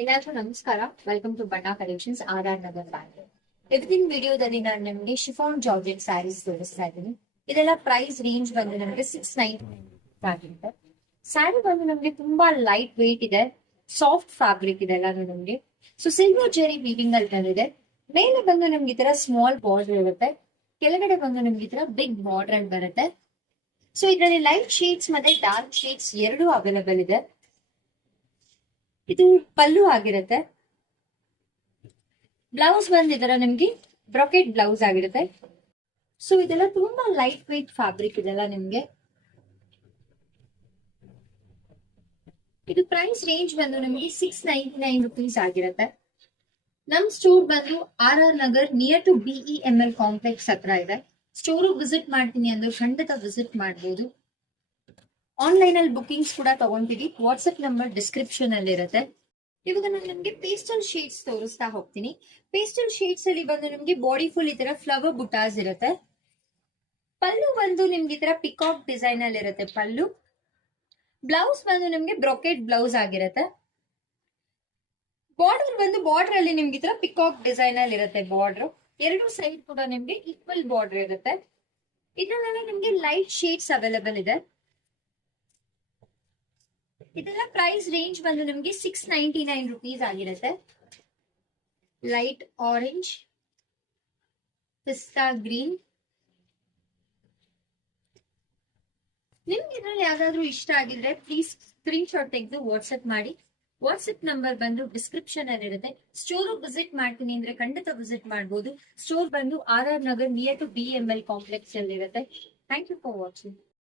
ಎಲ್ಲರಿಗೂ ನಮಸ್ಕಾರ. Welcome to ಬಣ್ಣ ಕಲೆಕ್ಷನ್ಸ್, ಆರ್ ನಗರ್ ಬ್ಯಾಂಗ್ಳೂರ್. ಇವತ್ತಿನ ವಿಡಿಯೋದಲ್ಲಿ ನಾನು ನಿಮಗೆ ಶಿಫಾನ್ ಜಾರ್ಜೆಟ್ ಸ್ಯಾರೀಸ್ ತೋರಿಸ್ತಾ ಇದ್ದೀನಿ. ಇದೆಲ್ಲ ಪ್ರೈಸ್ ರೇಂಜ್ ಬಂದು ನಮಗೆ 690 ಆಗಿರುತ್ತೆ. ಸ್ಯಾರಿ ಬಂದು ನಮಗೆ ತುಂಬಾ ಲೈಟ್ ವೇಟ್ ಇದೆ, ಸಾಫ್ಟ್ ಫ್ಯಾಬ್ರಿಕ್ ಇದೆ ಎಲ್ಲಾನು ನಮಗೆ. ಸೊ ಸಿಲ್ವರ್ ಜೆರಿ ವೀವಿಂಗ್ ಅಲ್ಲಿ ಬಂದಿದೆ. ಮೇಲೆ ಬಂದು ನಮ್ಗೆ ಈ ತರ ಸ್ಮಾಲ್ ಬಾರ್ಡರ್ ಇರುತ್ತೆ, ಕೆಳಗಡೆ ಬಂದು ನಮ್ಗೆ ಈ ತರ ಬಿಗ್ ಬಾರ್ಡರ್ ಅಲ್ಲಿ ಬರುತ್ತೆ. ಸೊ ಇದರಲ್ಲಿ ಲೈಟ್ ಶೇಡ್ಸ್ ಮತ್ತೆ ಡಾರ್ಕ್ ಶೇಡ್ಸ್ ಎರಡು ಅವೈಲೇಬಲ್ ಇದೆ. ಇದು ಪಲ್ಲು ಆಗಿರುತ್ತೆ. ಬ್ಲೌಸ್ ಬಂದಿದರ ನಿಮ್ಗೆ ಬ್ರೊಕೆಟ್ ಬ್ಲೌಸ್ ಆಗಿರುತ್ತೆ. ಸೊ ಇದೆಲ್ಲ ತುಂಬಾ ಲೈಟ್ ವೇಟ್ ಫ್ಯಾಬ್ರಿಕ್ ಇದೆಲ್ಲ ನಿಮ್ಗೆ. ಇದು ಪ್ರೈಸ್ ರೇಂಜ್ ಬಂದು ನಿಮ್ಗೆ 699 ರುಪೀಸ್ ಆಗಿರುತ್ತೆ. ನಮ್ ಸ್ಟೋರ್ ಬಂದು R Nagar near to BEML complex ಹತ್ರ ಇದೆ. ಸ್ಟೋರ್ ವಿಸಿಟ್ ಮಾಡ್ತೀನಿ ಅಂದ್ರೆ ಖಂಡಿತ ವಿಸಿಟ್ ಮಾಡಬಹುದು. ಆನ್ಲೈನ್ ಅಲ್ಲಿ ಬುಕಿಂಗ್ಸ್ ಕೂಡ ತಗೊಂತೀವಿ. ವಾಟ್ಸ್ಆಪ್ ನಂಬರ್ ಡಿಸ್ಕ್ರಿಪ್ಷನ್ ಅಲ್ಲಿ ಇರುತ್ತೆ. ಇವಾಗ ನಾನು ನಿಮ್ಗೆ ಪೇಸ್ಟಲ್ ಶೇಡ್ಸ್ ತೋರಿಸ್ತಾ ಹೋಗ್ತೀನಿ. ಪೇಸ್ಟಲ್ ಶೇಡ್ಸ್ ಅಲ್ಲಿ ಬಂದು ನಿಮ್ಗೆ ಬಾಡಿ ಫುಲ್ ಈ ತರ ಫ್ಲವರ್ ಬುಟಾಸ್ ಇರುತ್ತೆ. ಪಲ್ಲು ಬಂದು ನಿಮ್ಗೆ ಈ ತರ ಪಿಕಾಕ್ ಡಿಸೈನ್ ಅಲ್ಲಿ ಇರುತ್ತೆ ಪಲ್ಲು. ಬ್ಲೌಸ್ ಬಂದು ನಿಮ್ಗೆ ಬ್ರೊಕೆಟ್ ಬ್ಲೌಸ್ ಆಗಿರುತ್ತೆ. ಬಾರ್ಡರ್ ಬಂದು ಬಾರ್ಡರ್ ಅಲ್ಲಿ ನಿಮ್ಗೆ ಈ ತರ ಪಿಕಾಕ್ ಡಿಸೈನ್ ಅಲ್ಲಿ ಇರುತ್ತೆ ಬಾರ್ಡರ್. ಎರಡು ಸೈಡ್ ಕೂಡ ನಿಮ್ಗೆ ಈಕ್ವಲ್ ಬಾರ್ಡರ್ ಇರುತ್ತೆ. ಇದರಲ್ಲಿ ನಿಮ್ಗೆ ಲೈಟ್ ಶೇಡ್ಸ್ ಅವೈಲೇಬಲ್ ಇದೆ. ಇದೆಲ್ಲ ಪ್ರೈಸ್ ರೇಂಜ್ ಬಂದು ನಿಮ್ಗೆ 699 ರುಪೀಸ್ ಆಗಿರುತ್ತೆ. ಲೈಟ್ ಆರೆಂಜ್, ಪಿಸ್ತಾ ಗ್ರೀನ್. ನಿಮ್ಗೆ ಇದ್ರಲ್ಲಿ ಯಾವ್ದಾದ್ರು ಇಷ್ಟ ಆಗಿದ್ರೆ ಪ್ಲೀಸ್ ಸ್ಕ್ರೀನ್ ಶಾಟ್ ತೆಗೆದು ವಾಟ್ಸ್ಆಪ್ ಮಾಡಿ. ವಾಟ್ಸ್ಆಪ್ ನಂಬರ್ ಬಂದು ಡಿಸ್ಕ್ರಿಪ್ಷನ್ ಅಲ್ಲಿ ಇರುತ್ತೆ. ಸ್ಟೋರ್ ವಿಸಿಟ್ ಮಾಡ್ತೀನಿ ಅಂದ್ರೆ ಖಂಡಿತ ವಿಸಿಟ್ ಮಾಡಬಹುದು. ಸ್ಟೋರ್ ಬಂದು R Nagar near to BEML complex ಅಲ್ಲಿ ಇರುತ್ತೆ. Thank you for watching.